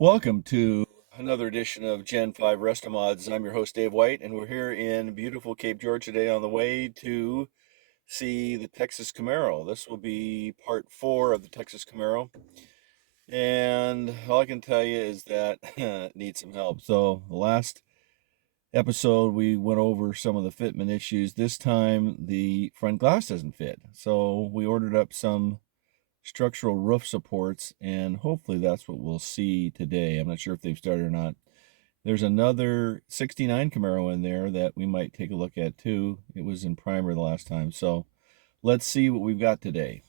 Welcome to another edition of Gen 5 Restomods. I'm your host, Dave White, and we're here in beautiful Cape George today on the way to see the Texas Camaro. This will be part 4 of the Texas Camaro, and all I can tell you is that it needs some help. So the last episode, we went over some of the fitment issues. This time, the front glass doesn't fit, so we ordered up some structural roof supports, and hopefully that's what we'll see today. I'm not sure if they've started or not. There's another 69 Camaro in there that we might take a look at too. It was in primer the last time, so let's see what we've got today.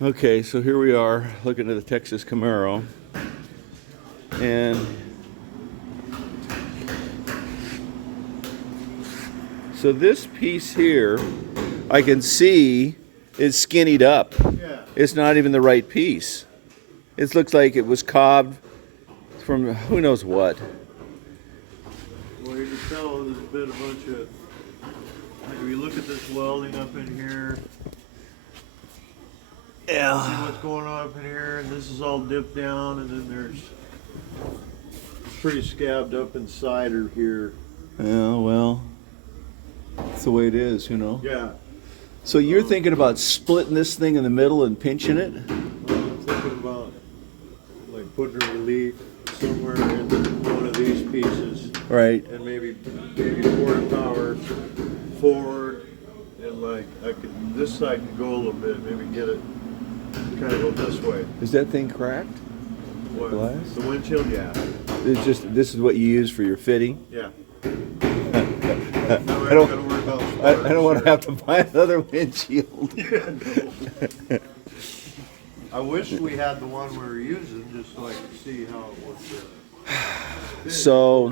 Okay, so here we are looking at the Texas Camaro, and so this piece here I can see is skinnied up. Yeah. It's not even the right piece. It looks like it was cobbed from who knows what. Well, you can tell there's been a bunch of, like, if you look at this welding up in here, see what's going on up in here, and this is all dipped down, and then there's pretty scabbed up inside of here. Yeah, well, that's the way it is, you know. Yeah. So you're thinking about splitting this thing in the middle and pinching it? Well, I'm thinking about, like, putting a relief somewhere in one of these pieces, Right. and maybe quarter power forward, and like this side can go a little bit, maybe get it kind of go this way. Is that thing cracked? What? Glass? The windshield, yeah. It's just, this is what you use for your fitting? Yeah. I don't want to have to buy another windshield. Yeah, no. I wish we had the one we were using just so I could see how it would. So,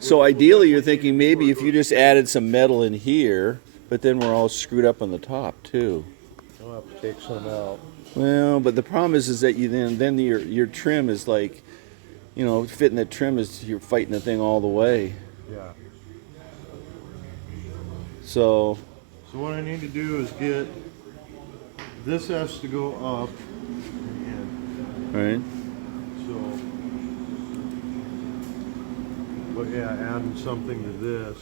so ideally you're thinking maybe if you just added some metal in here, but then we're all screwed up on the top too. I'll have to take some out. Well, but the problem is that you then your trim is like, you know, fitting the trim is you're fighting the thing all the way. Yeah. So what I need to do is get this has to go up. right. So, but yeah, adding something to this.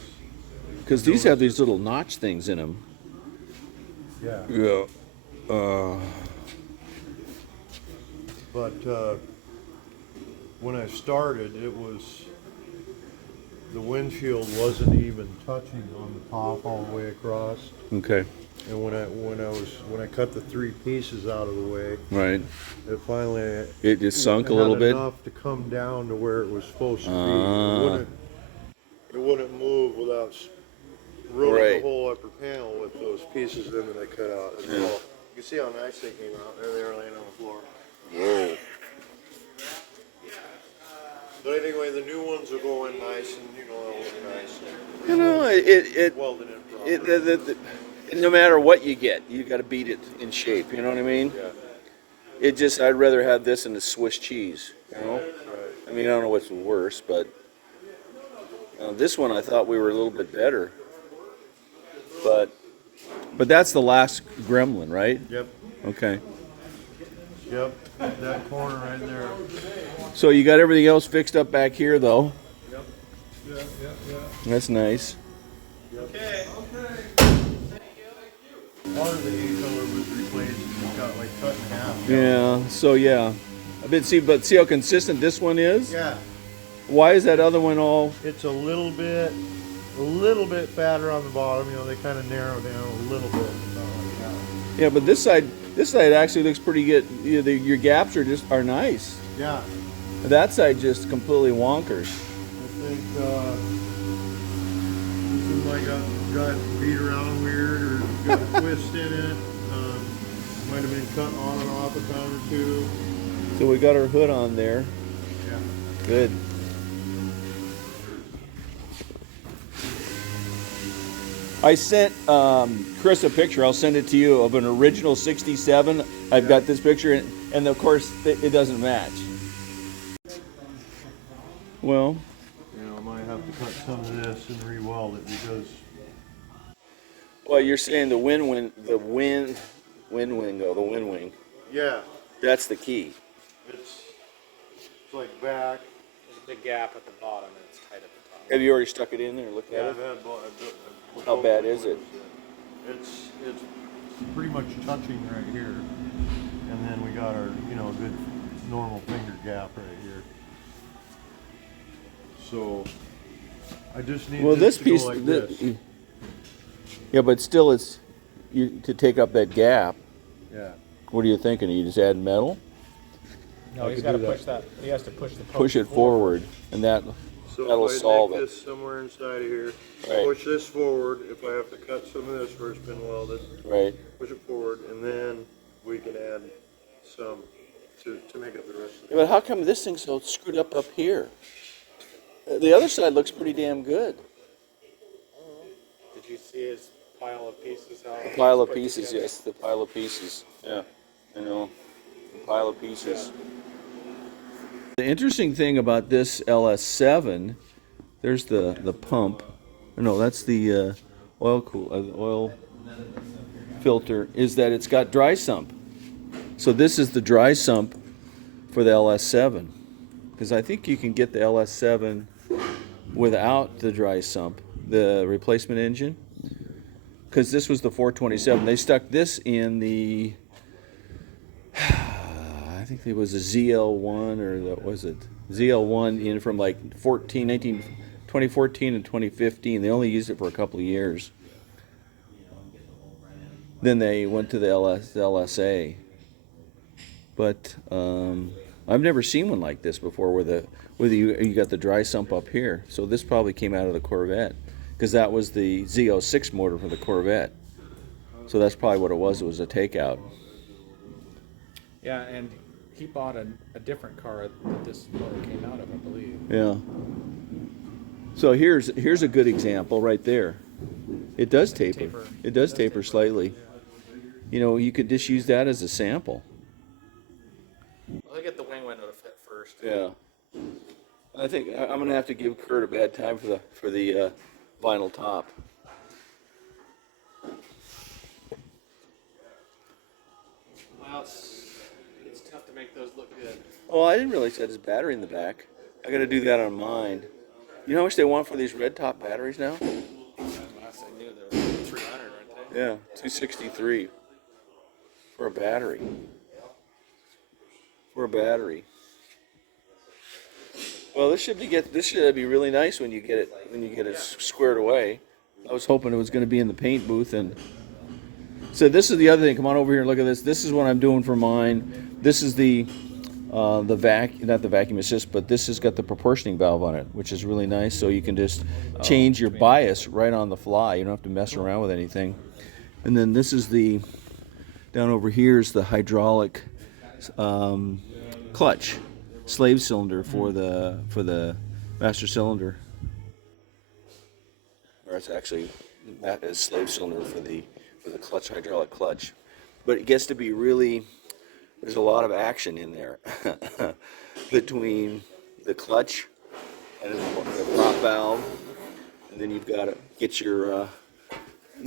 Because these have these little notch things in them. Yeah. Yeah. But when I started, the windshield wasn't even touching on the top all the way across. Okay. And when I cut the three pieces out of the way, Right. it just sunk a had little bit. enough to come down to where it was supposed to be. It wouldn't move without ruining Right. the whole upper panel with those pieces in that I cut out. As well. You can see how nice they came out. There they are laying on the floor. Whoa. But anyway, the new ones will go in nice, and they'll look nice. You know, it Welded in properly. no matter what you get, you got to beat it in shape. You know what I mean? Yeah. I'd rather have this than the Swiss cheese. You know? Right. I mean, I don't know what's worse, but this one I thought we were a little bit better. But that's the last gremlin, right? Yep. Okay. Yep. That corner right there. So you got everything else fixed up back here, though. Yep. Yeah. That's nice. Okay. Part of the e-color was replaced. It got like cut in half. Yeah. So yeah, but see how consistent this one is. Yeah. Why is that other one all? It's a little bit fatter on the bottom. They kind of narrow down a little bit. Yeah, but this side actually looks pretty good. Your gaps are nice. Yeah. That side just completely wonkers. I think somebody got beat around weird or got a twist in it. Might have been cut on and off a time or two. So we got our hood on there. Yeah. Good. I sent Chris a picture. I'll send it to you of an original '67. I've got this picture, and of course it doesn't match. Well, I might have to cut some of this and re-weld it because Well, you're saying the wind wind wing go, the wind wing. Yeah, That's the key. it's like back. There's a big gap at the bottom and it's tight at the top. Have you already stuck it in there and looked Yeah, at I've it? had How bad is it? It's pretty much touching right here, and then we got our good normal finger gap right here. So I just need This to piece, go like this. yeah, but still, it's to take up that gap. Yeah. What are you thinking? Are you just adding metal? No, I he's could got to do that. push that. He has to push the post Push it forward, and that'll So if I solve make it. this somewhere inside of here, Right. push this forward. If I have to cut some of this where it's been welded, Right. push it forward, and then we can add some to make up the rest of Yeah, but how come this thing's so screwed up here? The other side looks pretty damn good. Did you see his pile of pieces? How The pile of it's put pieces, together? yes, the pile of pieces. Yeah, I know. The pile of pieces. The interesting thing about this LS7, there's the pump. No, that's the oil filter, is that it's got dry sump. So this is the dry sump for the LS7. Because I think you can get the LS7 without the dry sump, the replacement engine. Because this was the 427. They stuck this in the, I think it was a ZL1, or was it ZL1 in from like 2014 and 2015. They only used it for a couple of years. Then they went to the LSA. But I've never seen one like this before, where you got the dry sump up here. So this probably came out of the Corvette, because that was the Z06 motor for the Corvette. So that's probably what it was. It was a takeout. Yeah, and he bought a different car that this motor came out of, I believe. Yeah. So here's a good example right there. It does taper. It does taper slightly. You know, you could just use that as a sample. I'll get the wing window to fit first. Yeah. I think I'm gonna have to give Kurt a bad time for the vinyl top. Well, it's tough to make those look good. Oh, I didn't realize that there's battery in the back. I got to do that on mine. You know how much they want for these red top batteries now? Last I knew, they were 300, aren't they? Yeah, 263 for a battery. For a battery. Well, this should be really nice when you get it squared away. I was hoping it was going to be in the paint booth, and so this is the other thing. Come on over here and look at this. This is what I'm doing for mine. This is the not the vacuum assist, but this has got the proportioning valve on it, which is really nice. So you can just change your bias right on the fly. You don't have to mess around with anything. And then this is down over here is the hydraulic clutch slave cylinder for the master cylinder. Or it's actually that is slave cylinder for the clutch, hydraulic clutch. But it gets to be really, there's a lot of action in there between the clutch and the prop valve, and then you've got to get your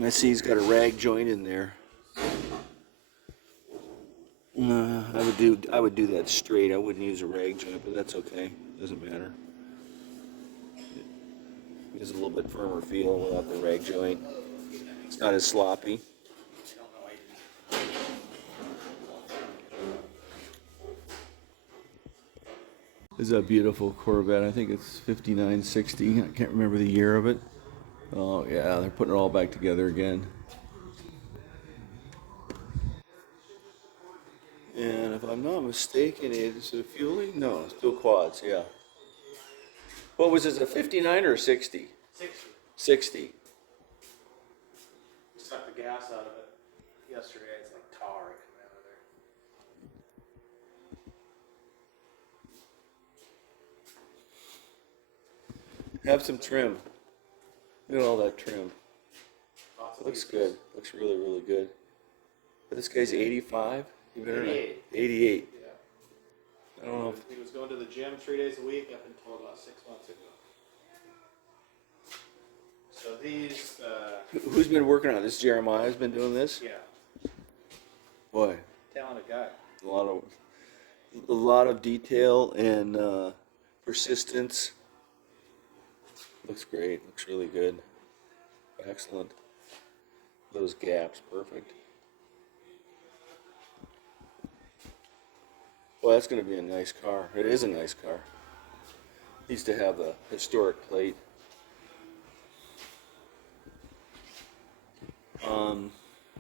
I see he's got a rag joint in there. I would do that straight. I wouldn't use a rag joint, but that's okay. Doesn't matter. It gives a little bit firmer feel without the rag joint. It's not as sloppy. This is a beautiful Corvette. I think it's 5960. I can't remember the year of it. Oh yeah, they're putting it all back together again. And if I'm not mistaken, it's a fueling? No, it's dual quads, yeah. What was it, a 59 or a 60? 60. 60. Sucked the gas out of it yesterday. It's like tar coming out of there. Have some trim. Look at all that trim. Looks good. Looks really, really good. But this guy's 85? You better not. 88. 88. Yeah. I don't know if He was going to the gym 3 days a week. I've been told about 6 months ago. So these, who's been working on this? Jeremiah's been doing this? yeah. Boy, Talented guy. a lot of detail and persistence. Looks great. Looks really good. Excellent. Those gaps, perfect. Well, that's going to be a nice car. It is a nice car. Needs to have the historic plate.